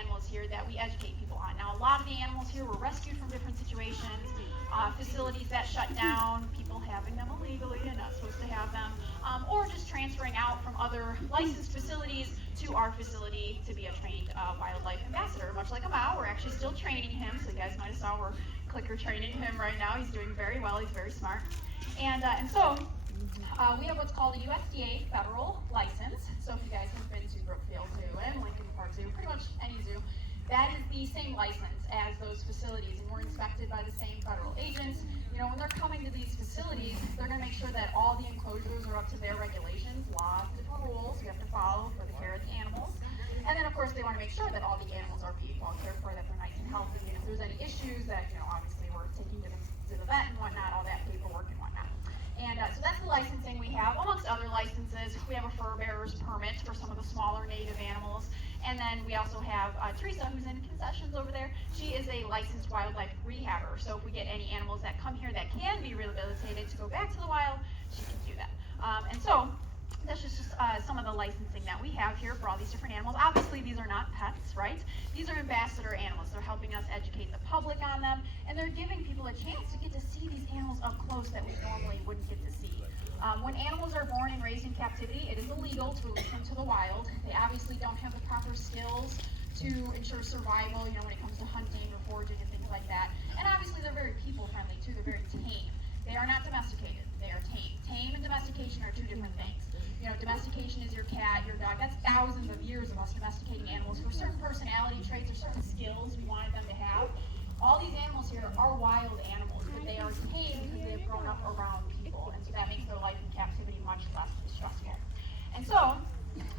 animals here that we educate people on. Now, a lot of the animals here were rescued from different situations, facilities that shut down, people having them illegally and not supposed to have them, or just transferring out from other licensed facilities to our facility to be a trained wildlife ambassador. Much like a Mao, we're actually still training him, so you guys might have saw we're clicker training him right now. He's doing very well, he's very smart. And so we have what's called a USDA federal license. So if you guys have been to Brookfield Zoo and Lincoln Park Zoo, pretty much any zoo, that is the same license as those facilities, and we're inspected by the same federal agents. You know, when they're coming to these facilities, they're going to make sure that all the enclosures are up to their regulations, lots of different rules you have to follow for the care of the animals. And then, of course, they want to make sure that all the animals are being well cared for, that they're nice and healthy, and if there's any issues that, you know, obviously we're taking them to the vet and whatnot, all that paperwork and whatnot. And so that's the licensing we have. Amongst other licenses, we have a fur bearer's permit for some of the smaller native animals. And then we also have Teresa, who's in concessions over there. She is a licensed wildlife rehabber. So if we get any animals that come here that can be rehabilitated to go back to the wild, she can do that. And so that's just some of the licensing that we have here for all these different animals. Obviously, these are not pets, right? These are ambassador animals. They're helping us educate the public on them, and they're giving people a chance to get to see these animals up close that we normally wouldn't get to see. When animals are born and raised in captivity, it is illegal to release them to the wild. They obviously don't have the proper skills to ensure survival, you know, when it comes to hunting or foraging and things like that. And obviously, they're very people-friendly, too. They're very tame. They are not domesticated. They are tame. Tame and domestication are two different things. You know, domestication is your cat, your dog. That's thousands of years of us domesticating animals for certain personality traits or certain skills we wanted them to have. All these animals here are wild animals, but they are tame because they have grown up around people, and so that makes their life in captivity much less stressful. And so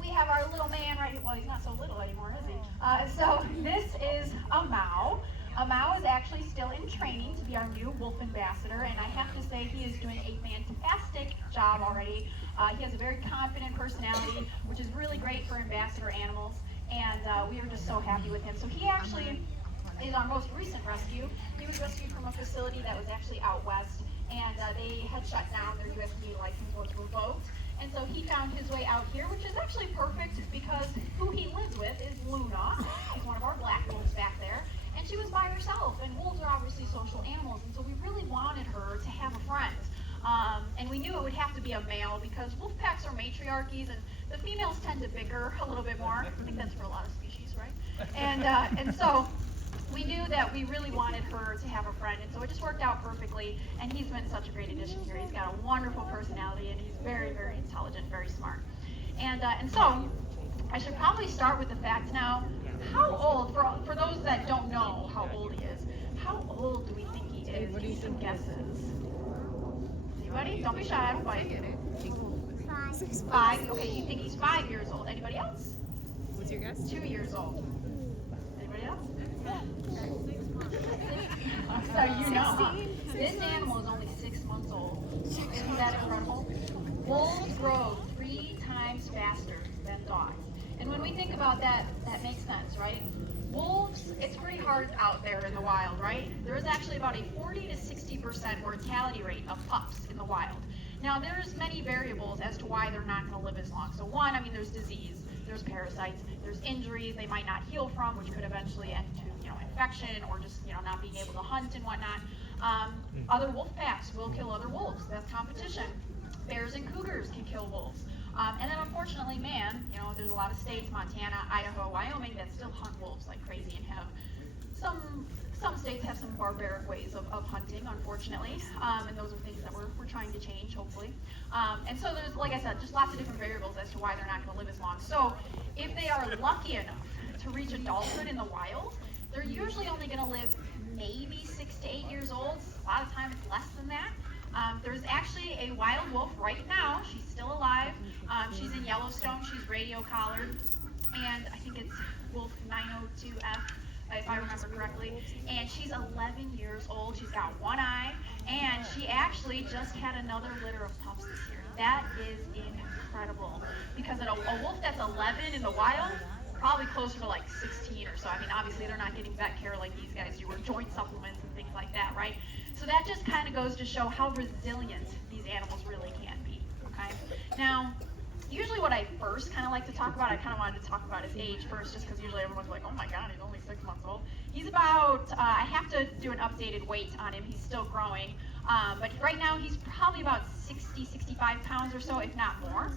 we have our little man right here. Well, he's not so little anymore, is he? So this is a Mao. A Mao is actually still in training to be our new wolf ambassador, and I have to say he is doing a fantastic job already. He has a very confident personality, which is really great for ambassador animals, and we are just so happy with him. So he actually is our most recent rescue. He was rescued from a facility that was actually out west, and they had shut down. Their USDA license was revoked, and so he found his way out here, which is actually perfect because who he lives with is Luna. She's one of our black wolves back there, and she was by herself, and wolves are obviously social animals, and so we really wanted her to have a friend. And we knew it would have to be a male because wolf packs are matriarchies, and the females tend to bicker a little bit more. I think that's for a lot of species, right? And so we knew that we really wanted her to have a friend, and so it just worked out perfectly, and he's been such a great addition here. He's got a wonderful personality, and he's very, very intelligent, very smart. And so I should probably start with the fact now, how old, for those that don't know how old he is, how old do we think he is? Give me some guesses. Anybody? Don't be shy, I don't bite. 5. Okay, you think he's 5 years old. Anybody else? What's your guess? 2 years old. Anybody else? So you know, huh? This animal is only 6 months old. Isn't that incredible? Wolves grow 3 times faster than dogs. And when we think about that, that makes sense, right? Wolves, it's pretty hard out there in the wild, right? There is actually about a 40 to 60% mortality rate of pups in the wild. Now, there's many variables as to why they're not going to live as long. So one, I mean, there's disease, there's parasites, there's injuries they might not heal from, which could eventually end to, you know, infection or just, you know, not being able to hunt and whatnot. Other wolf packs will kill other wolves. That's competition. Bears and cougars can kill wolves. And then unfortunately, man, you know, there's a lot of states, Montana, Idaho, Wyoming, that still hunt wolves like crazy and have some states have some barbaric ways of hunting, unfortunately. And those are things that we're trying to change, hopefully. And so there's, like I said, just lots of different variables as to why they're not going to live as long. So if they are lucky enough to reach adulthood in the wild, they're usually only going to live maybe 6 to 8 years old. A lot of times it's less than that. There's actually a wild wolf right now. She's still alive. She's in Yellowstone. She's radio collared, and I think it's wolf 902F, if I remember correctly. And she's 11 years old. She's got one eye, and she actually just had another litter of pups this year. That is incredible, because a wolf that's 11 in the wild, probably closer to like 16 or so. I mean, obviously they're not getting vet care like these guys do, or joint supplements and things like that, right? So that just kind of goes to show how resilient these animals really can be, okay? Now, usually what I first kind of like to talk about, I kind of wanted to talk about his age first, just because usually everyone's like, oh my god, he's only 6 months old. He's about, I have to do an updated weight on him, he's still growing, but right now he's probably about 60, 65 pounds or so, if not more.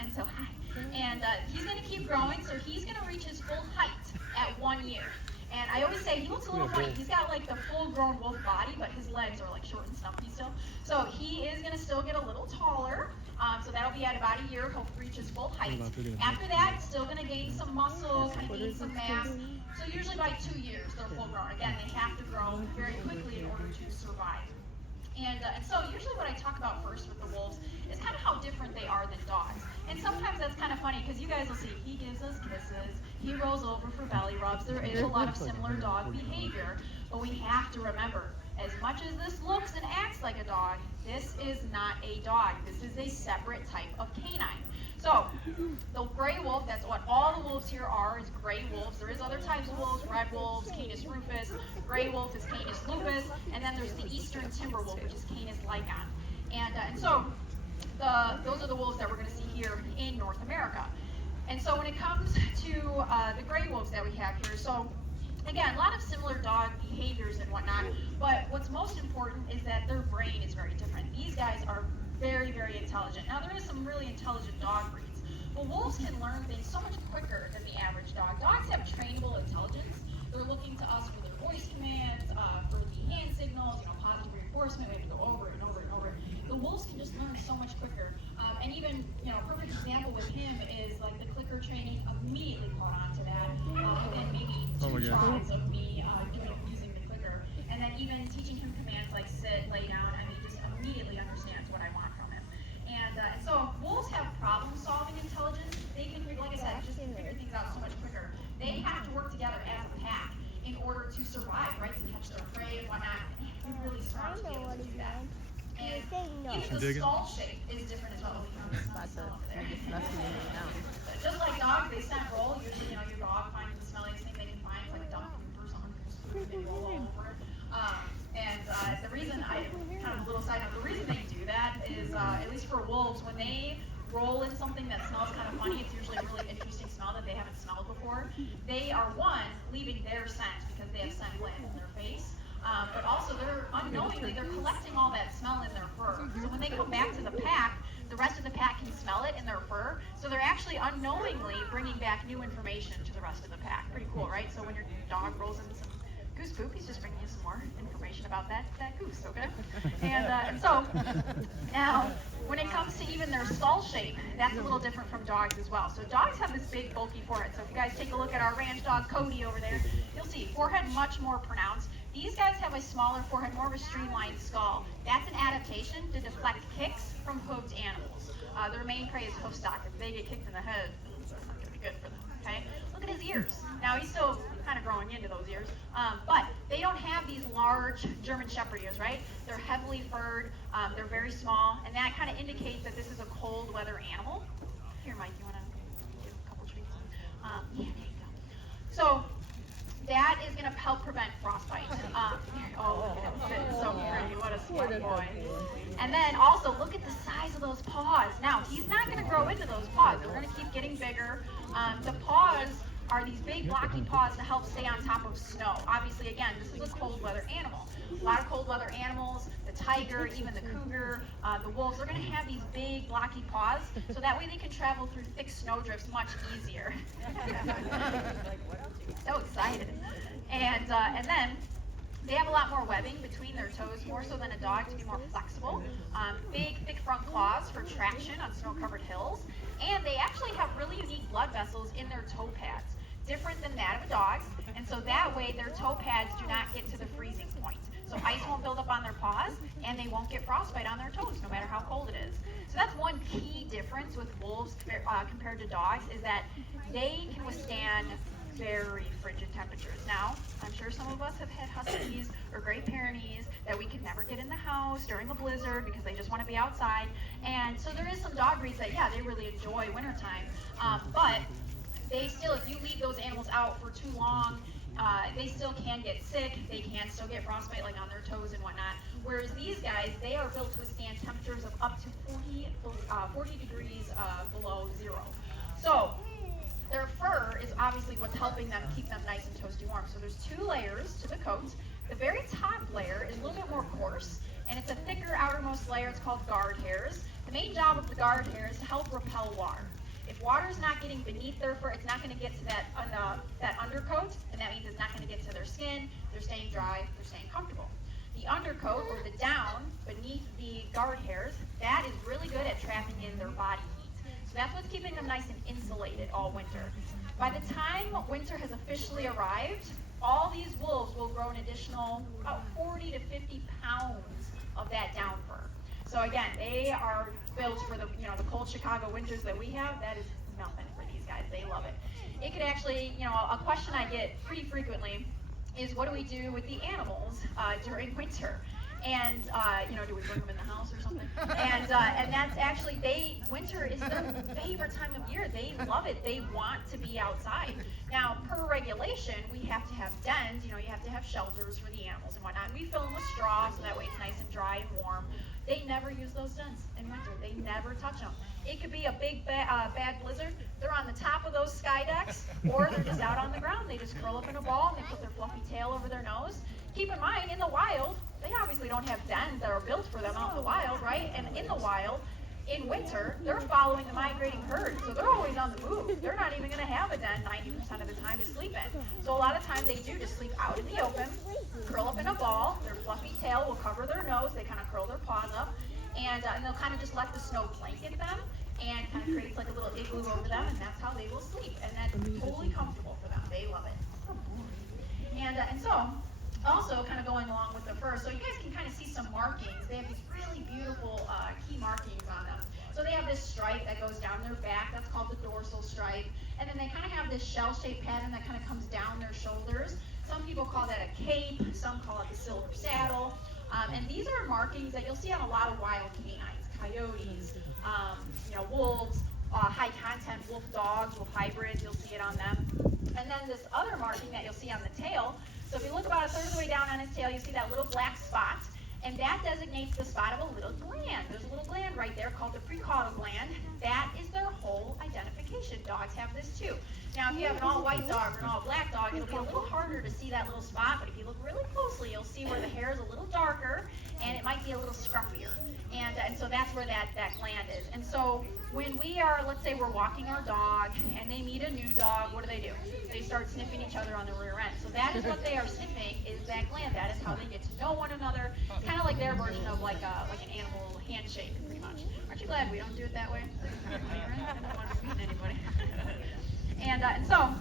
And so, hi. And he's going to keep growing, so he's going to reach his full height at 1 year. And I always say he looks a little funny. He's got like the full-grown wolf body, but his legs are like short and stumpy still. So he is going to still get a little taller. So that'll be at about a year. He'll reach his full height. After that, still going to gain some muscle, kind of gain some mass. So usually by 2 years, they're full-grown. Again, they have to grow very quickly in order to survive. And so usually what I talk about first with the wolves is kind of how different they are than dogs. And sometimes that's kind of funny because you guys will see he gives us kisses, he rolls over for belly rubs. There is a lot of similar dog behavior, but we have to remember, as much as this looks and acts like a dog, this is not a dog. This is a separate type of canine. So, the gray wolf, that's what all the wolves here are, is gray wolves. There is other types of wolves, red wolves, Canis rufus, gray wolf is Canis lupus, and then there's the eastern timber wolf, which is Canis lycaon. And so, those are the wolves that we're going to see here in North America. And so when it comes to the gray wolves that we have here, so again, a lot of similar dog behaviors and whatnot, but what's most important is that their brain is very different. These guys are very, very intelligent. Now, there is some really intelligent dog breeds, but wolves can learn things so much quicker than the average dog. Dogs have trainable intelligence. They're looking to us for their voice commands, for the hand signals, positive reinforcement. We have to go over it and over it and over it. The wolves can just learn so much quicker. And even, a perfect example with him is like the clicker training immediately caught on to that. And maybe two tries of me using the clicker. And then even teaching him commands like sit, lay down, he just immediately understands what I want from him. And so wolves have problem-solving intelligence. They can, like I said, just figure things out so much quicker. They have to work together as a pack in order to survive, right? To catch their prey and whatnot. And they have to be really smart to be able to do that. And even the skull shape is different as well. Just like dogs, they scent roll. Usually, your dog finds the smelliest thing they can find. It's like a dog poop or something. They roll all over it. And the reason kind of a little side note, the reason they do that is, at least for wolves, when they roll in something that smells kind of funny, it's usually a really interesting smell that they haven't smelled before. They are, one, leaving their scent because they have scent glands in their face. But also they're collecting all that smell in their fur. So when they come back to the pack, the rest of the pack can smell it in their fur. So they're actually unknowingly bringing back new information to the rest of the pack. Pretty cool, right? So when your dog rolls in some goose poop, he's just bringing you some more information about that goose, okay? And so now, when it comes to even their skull shape, that's a little different from dogs as well. So dogs have this big, bulky forehead. So if you guys take a look at our ranch dog, Cody, over there, you'll see forehead much more pronounced. These guys have a smaller forehead, more of a streamlined skull. That's an adaptation to deflect kicks from hoofed animals. Their main prey is hoof stock. If they get kicked in the head, it's not going to be good for them, okay? Look at his ears. Now, he's still kind of growing into those ears, but they don't have these large German Shepherd ears, right? They're heavily furred, they're very small, and that kind of indicates that this is a cold weather animal. Here, Mike, you want to give a couple treats? Yeah, there you go. So, that is going to help prevent frostbite. Oh, look at him sitting so pretty. What a smart boy. And then also, look at the size of those paws. Now, he's not going to grow into those paws. They're going to keep getting bigger. The paws are these big blocky paws to help stay on top of snow. Obviously, again, this is a cold weather animal. A lot of cold weather animals, the tiger, even the cougar, the wolves, they're going to have these big blocky paws, so that way they can travel through thick snow drifts much easier. So excited. And then they have a lot more webbing between their toes, more so than a dog, to be more flexible. Big, thick front claws for traction on snow-covered hills. And they actually have really unique blood vessels in their toe pads, different than that of a dog's. And so that way their toe pads do not get to the freezing point. So ice won't build up on their paws, and they won't get frostbite on their toes, no matter how cold it is. So that's one key difference with wolves compared to dogs, is that they can withstand very frigid temperatures. Now, I'm sure some of us have had Huskies or Great Pyrenees that we could never get in the house during a blizzard because they just want to be outside. And so there is some dog breeds that, yeah, they really enjoy wintertime, but they still, if you leave those animals out for too long, they still can get sick, they can still get frostbite like on their toes and whatnot. Whereas these guys, they are built to withstand temperatures of up to 40 degrees below zero. So their fur is obviously what's helping them keep them nice and toasty warm. So there's 2 layers to the coat. The very top layer is a little bit more coarse, and it's a thicker outermost layer. It's called guard hairs. The main job of the guard hair is to help repel water. If water is not getting beneath their fur, it's not going to get to that undercoat, and that means it's not going to get to their skin. They're staying dry, they're staying comfortable. The undercoat, or the down beneath the guard hairs, that is really good at trapping in their body heat. So that's what's keeping them nice and insulated all winter. By the time winter has officially arrived, all these wolves will grow an additional about 40 to 50 pounds of that down fur. So again, they are built for the cold Chicago winters that we have. That is nothing for these guys. They love it. It could actually, a question I get pretty frequently is, what do we do with the animals during winter? And do we bring them in the house or something? And that's actually, winter is their favorite time of year. They love it. They want to be outside. Now, per regulation, we have to have dens. You have to have shelters for the animals and whatnot. We fill them with straw so that way it's nice and dry and warm. They never use those dens in winter. They never touch them. It could be a big bad blizzard. They're on the top of those sky decks, or they're just out on the ground. They just curl up in a ball and they put their fluffy tail over their nose. Keep in mind, in the wild, they obviously don't have dens that are built for them out in the wild, right? And in the wild, in winter, they're following the migrating herd, so they're always on the move. They're not even going to have a den 90% of the time to sleep in. So a lot of times they do just sleep out in the open, curl up in a ball. Their fluffy tail will cover their nose. They kind of curl their paws up, and they'll kind of just let the snow blanket them and kind of creates like a little igloo over them, and that's how they will sleep. And that's totally comfortable for them. They love it. And so, also kind of going along with the fur, so you guys can kind of see some markings. They have these really beautiful key markings on them. So they have this stripe that goes down their back. That's called the dorsal stripe. And then they kind of have this shell-shaped pattern that kind of comes down their shoulders. Some people call that a cape. Some call it the silver saddle. And these are markings that you'll see on a lot of wild canines, coyotes, wolves, high-content wolf dogs, wolf hybrids. You'll see it on them. And then this other marking that you'll see on the tail. So if you look about a third of the way down on his tail, you see that little black spot, and that designates the spot of a little gland. There's a little gland right there called the precaudal gland. That is their whole identification. Dogs have this too. Now, if you have an all-white dog or an all-black dog, it'll be a little harder to see that little spot, but if you look really closely, you'll see where the hair is a little darker, and it might be a little scruffier. And so that's where that gland is. And so when we are, let's say we're walking our dog, and they meet a new dog, what do? They start sniffing each other on the rear end. So that is what they are sniffing, is that gland. That is how they get to know one another, kind of like their version of like an animal handshake, pretty much. Aren't you glad we don't do it that way? I don't want to be beating anybody. And so,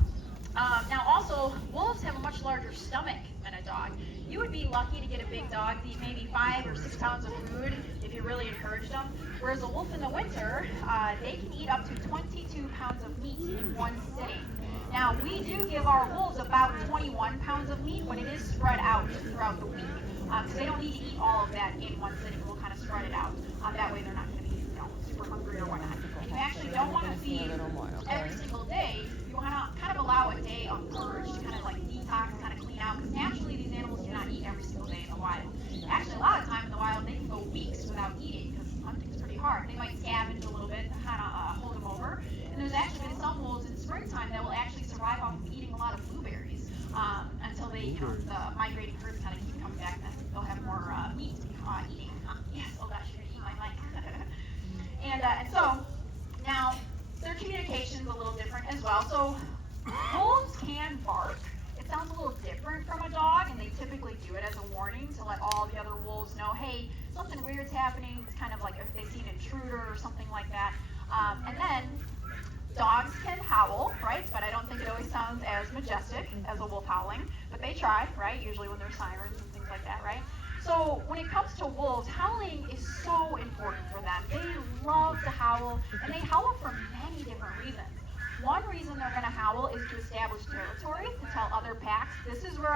now also, wolves have a much larger stomach than a dog. You would be lucky to get a big dog to eat maybe 5 or 6 pounds of food if you really encouraged them. Whereas a wolf in the winter, they can eat up to 22 pounds of meat in one sitting. Now, we do give our wolves about 21 pounds of meat when it is spread out throughout the week. Because they don't need to eat all of that in one sitting. We'll kind of spread it out. That way they're not going to be super hungry or whatnot. And you actually don't want to feed every single day. You want to kind of allow a day of purge to kind of like detox, kind of clean out. Because naturally these animals do not eat every single day in the wild. Actually, a lot of time in the wild they can go weeks without eating because hunting's pretty hard. They might scavenge a little bit to kind of hold them over. And there's actually been some wolves in springtime that will actually survive off of eating a lot of blueberries until they, the migrating herds kind of keep coming back. Then they'll have more meat eating. Yes, oh gosh, you're gonna eat my mic. And so now their communication's a little different as well. So wolves can bark. It sounds a little different from a dog, and they typically do it as a warning to let all the other wolves know, hey, something weird's happening. It's kind of like if they see an intruder or something like that. And then dogs can howl, right? But I don't think it always sounds as majestic as a wolf howling. But they try, right? Usually when there's sirens and things like that, right? So when it comes to wolves, howling is so important for them. They love to howl, and they howl for many different reasons. One reason they're going to howl is to establish territory, to tell other packs, this is where